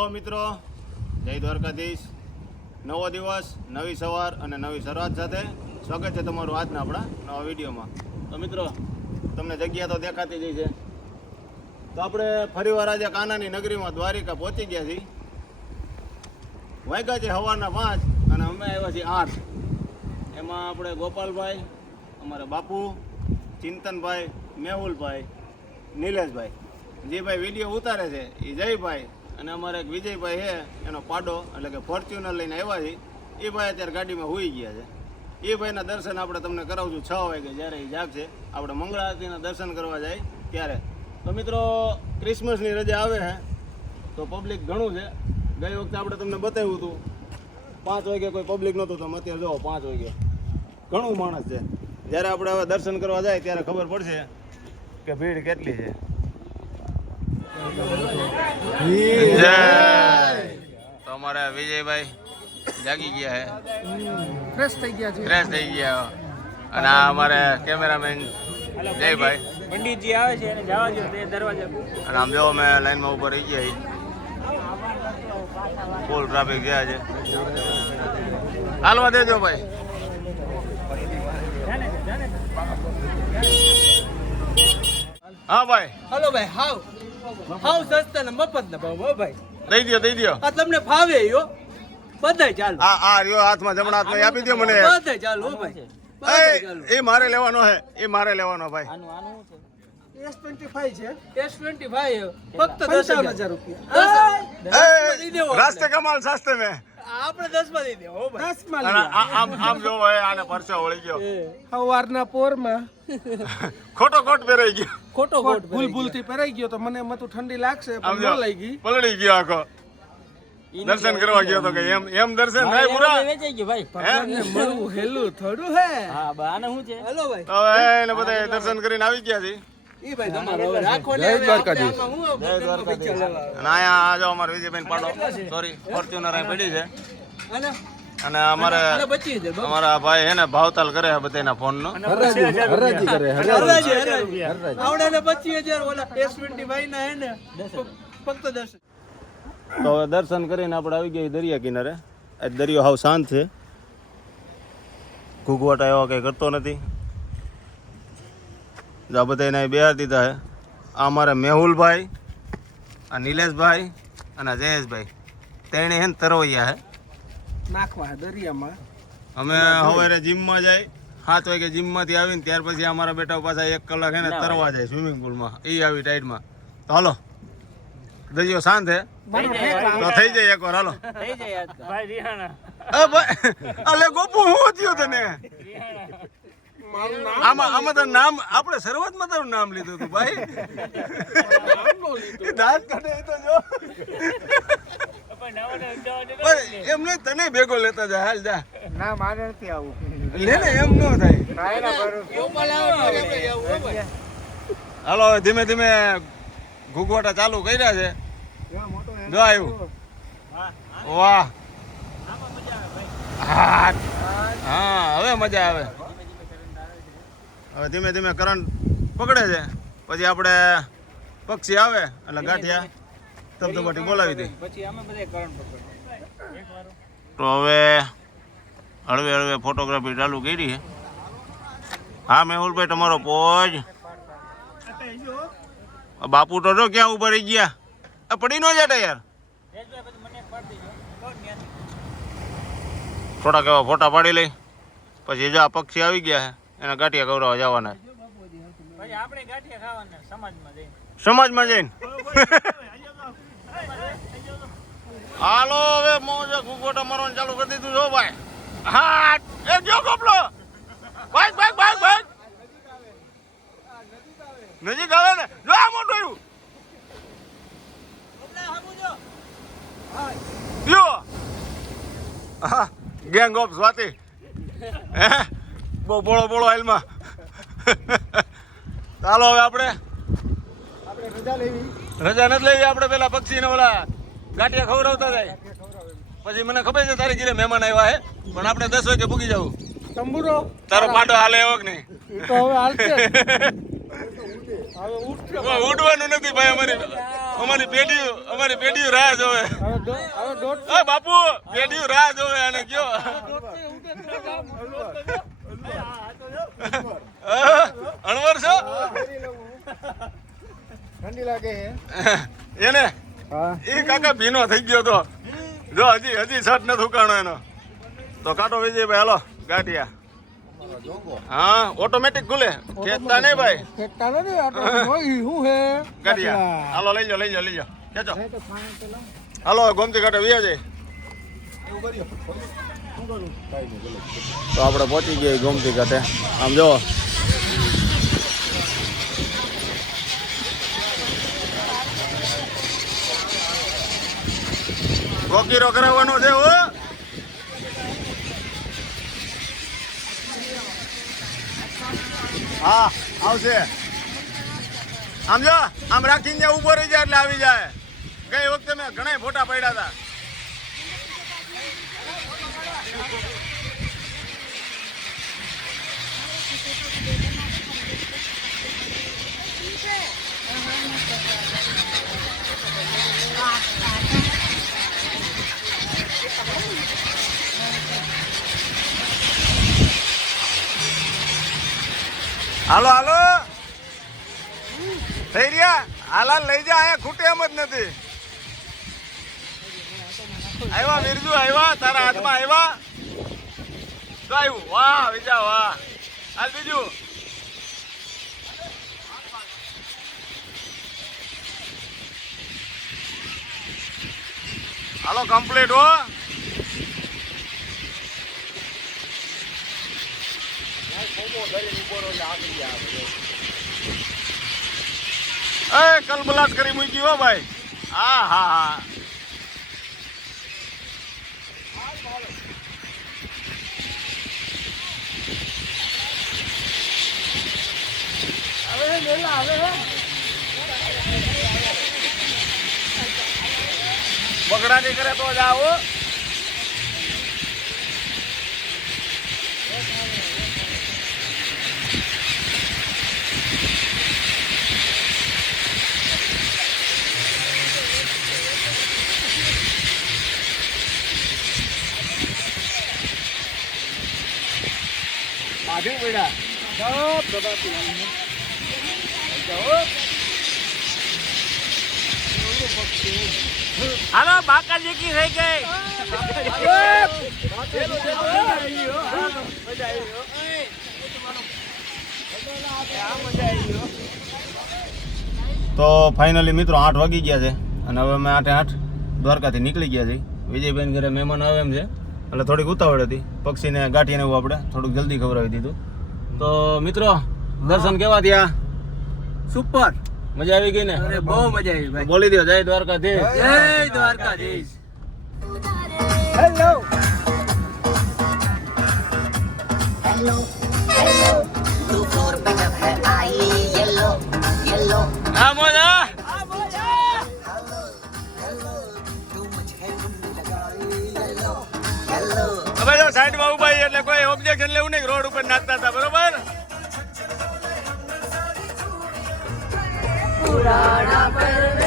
Hello મિત્રો, જય દ્વારકાધીશ. નવો દિવસ, નવી સવાર અને નવી શરૂઆત સાથે સ્વાગત છે તમારું આજના આપણા નવા વિડીયોમાં. તો મિત્રો, તમને જગ્યા તો દેખાતી જ છે. તો આપણે ફરીવાર આજે કાનાની નગરીમાં દ્વારિકા પહોંચી ગયા છીએ. વાગ્યા છે સવારના 5 અને અમે આવ્યા છીએ 8. એમાં આપણે ગોપાલભાઈ, અમારા બાપુ, ચિંતનભાઈ, મેહુલભાઈ, નિલેશભાઈ, જે ભાઈ વિડીયો ઉતારે છે એ જયભાઈ, અને અમારે એક વિજયભાઈ છે, એનો પાડો એટલે કે ફોર્ચ્યુનર લઈને આવ્યા છે. એ ભાઈ અત્યારે ગાડીમાં હોઈ ગયા છે. એ ભાઈના દર્શન આપણે તમને કરાવશું 6 વાગે, જ્યારે એ જાગશે. આપણે મંગળા આરતીના દર્શન કરવા જાય ત્યારે. તો મિત્રો, ક્રિસમસની રજા આવે છે તો પબ્લિક ઘણું છે. ગઈ વખતે આપણે તમને બતાવ્યું હતું 5 વાગે કોઈ પબ્લિક નહોતું, તો અત્યારે જો 5 વાગે ઘણું માણસ છે. જ્યારે આપણે હવે દર્શન કરવા જાય ત્યારે ખબર પડશે કે ભીડ કેટલી છે. જય. તો અમારા વિજયભાઈ જાગી ગયા છે, ફ્રેશ થઈ ગયા. અને આ અમારે કેમેરામેન જયભાઈ પંડિતજી આવે છે અને જવા દો તે દરવાજા. અને આમ જો અમે લાઈનમાં ઉપર રહી ગયા છીએ. ફૂલ ટ્રાફિક ગયા છે. હાલવા દેજો ભાઈ. હા ભાઈ, હલો ભાઈ, હાવ સસ્તા ને મફત ના ભાવ હો ભાઈ. દઈ દો. આ તમને ફાવે યો બધાય ચાલો. આ રહ્યો હાથમાં, જમણા હાથમાં આપી દો મને. બધાય ચાલો હો ભાઈ, બધાય ચાલો. એ મારે લેવાનો છે, એ મારે લેવાનો ભાઈ. S25 છે, S25 ફક્ત 10,000 રૂપિયા. રાસ્તે કમાલ સસ્તે મેં. આપણે 10 માં દઈ દેવો હો ભાઈ. 10 માં અને આમ જો ભાઈ, આને પરસો વળી ગયો સવારના પોરમાં ખોટ પહેરાઈ ગયો. ખોટો ભૂલ થી પહેરાઈ ગયો તો મને મતું ઠંડી લાગશે પણ ન લાગી. પલળી ગયો આખો. દર્શન કરવા ગયો તો કે એમ દર્શન થાય પૂરા. વેચાઈ ગયો ભાઈ. ભગવાનને મળવું હેલું થોડું હે. હા બા, આને શું છે? હેલો ભાઈ. તો હવે એને બધા દર્શન કરીને આવી ગયા છે. ઈ ભાઈ તમારો હવે રાખો ને. જય દ્વારકાધીશ. અને આયા આ જો અમાર વિજયભાઈ પાડો, સોરી ફોર્ચ્યુનર આ પડી છે. અને અમારા ભાઈ હે ને ભાવતાલ કરે છે બધાના ફોન નો. હરાજી કરે. આવડે ને 25,000 ઓલા S25 ના હે ને ફક્ત દર્શન. તો હવે દર્શન કરીને આપણે આવી ગયા દરિયા કિનારે. આ દરિયો હાવ શાંત છે, ઘૂઘવાટા એવા કંઈ કરતો નથી. આ બધા એને બેહાર દીધા છે. આ અમારા મેહુલભાઈ, આ નિલેશભાઈ અને જયેશભાઈ, તેણે હે ને તરવૈયા છે નાખવા દરિયામાં. અમે સવારે જીમમાં જાય 7 વાગે, જીમમાંથી આવીને ત્યાર પછી અમારા બેટા પાછા 1 કલાક હે ને તરવા જાય સ્વિમિંગ પુલમાં. એ આવી ટાઈડમાં. તો હાલો, દરિયો શાંત છે તો થઈ જાય એકવાર. હાલો થઈ જાય ભાઈ. રિહાણા અલે ગોપુ, હું થયો તને? આમાં તો નામ આપણે શરૂઆતમાં તારું નામ લીધું હતું ભાઈ. દાંત કાઢે તો જો. એમ નહીં, તને ભેગો લેતા જા. હાલ જા. ના મારે નથી આવું. લે ને, એમ ન થાય. હાલો હવે ધીમે ધીમે ઘૂઘવાટા ચાલુ કર્યા છે. જો આવ્યું. વાહ, હા હવે મજા આવે. હવે ધીમે ધીમે કરંટ પકડે છે. પછી આપણે પક્ષી આવે એટલે ગાંઠિયા ધબધબાટી બોલાવી દે. તો હવે હળવે હળવે ફોટોગ્રાફી ચાલુ કરી છે. હા મેહુલભાઈ, તમારો પોજ. બાપુ તો જો ક્યાં ઉભા રહી ગયા. પડી ન જતા યાર. થોડાક એવા ફોટા પાડી લઈ. પછી જો આ પક્ષી આવી ગયા છે, એના ગાંઠિયા ખવડાવવા જવાના. સમાજમાં જઈને હાલો હવે મોજે ઘૂઘોટા મારવાનું ચાલુ કરી દીધું છો ભાઈ. હા એ જો કપલો ભાઈ નજીક આવે ને. જો આ મોટું આવ્યું. યો હા, ગેંગ ઓફ સ્વાતિ. બહુ બોળો હાલમાં. ચાલો હવે આપણે રજા નથી લેવી. આપણે પેલા પક્ષીને ઓલા ગાંઠિયા ખવડાવતા જાય. પછી મને ખબર છે તારી ઘરે મહેમાન આવ્યા હે, પણ આપણે 10 વાગે પૂગી જવું. તંબુરો તારો પાડો હાલે એવો કે નહીં? તો હવે હાલશે. ઉડવાનું નથી ભાઈ અમારી. અમારી પેઢી રાહ જોવે. એ બાપુ પેઢી રાહ જોવે અને કયો અણવર છો ઠંડી લાગે એને હા એ કાકા ભીનો થઈ ગયો તો જો હજી શર્ટ નથી ઉકાણો એનો તો કાઢો વિજયભાઈ હાલો ગાડિયા હા ઓટોમેટિક ખુલે ખેંચતા નહીં ભાઈ ખેંચતા નથી આ તો જોઈ શું હે ગાડિયા હાલો લઈ જાઓ ખેંચો હાલો ગોમતી કાંઠે વ્યા જાય તો આપણે પહોંચી ગયા ગોમતી કાંઠે આમ જો ગોકીરો કરાવવાનો છે હો હા આવશે આમ જો આમ રાખીને ઉભો રહી જાય એટલે આવી જાય ગઈ વખતે મેં ઘણા ફોટા પડ્યા હતા હાલો થઈ રહ્યા હાલ લઈ જા અહીંયા ખૂટે એમ જ નથી આવ્યા વિરજુ આવ્યા તારા હાથમાં આવ્યા તો આવ્યું વાહ વિજા વાહ હાલ બીજું હાલો કમ્પ્લીટ હો કલબલાટ કરી મૂકી હો ભાઈ હા હા હા બગડા નહીં કરે તો જ આવો આધી પડ્યા સબ દબાતી હાલો બાકાજી કી થઈ ગઈ તો ફાઇનલી મિત્રો 8 વાગી ગયા છે અને હવે અમે 8:08 દ્વારકાથી નીકળી ગયા છે વિજયભાઈ ઘરે મહેમાન આવે એમ છે એટલે થોડીક ઉતાવળ હતી પક્ષીને ગાંઠીને એવું આપણે થોડુંક જલ્દી ખવડાવી દીધું તો મિત્રો દર્શન કેવા થયા સુપર મજા આવી ગઈ ને અરે બહુ મજા આવી ભાઈ બોલી દો જય દ્વારકાધીશ જય દ્વારકાધીશ હેલો हेलो हेलो तू फ्लोर पे जब है आई येलो येलो આ મોજા तू मुझे गुंड लगा येलो येलो હવે જો સાઈડમાં ઉભા છીએ એટલે કોઈ ઓબ્જેક્શન લેવું નહીં રોડ ઉપર નાચતા હતા બરોબર पुराना पर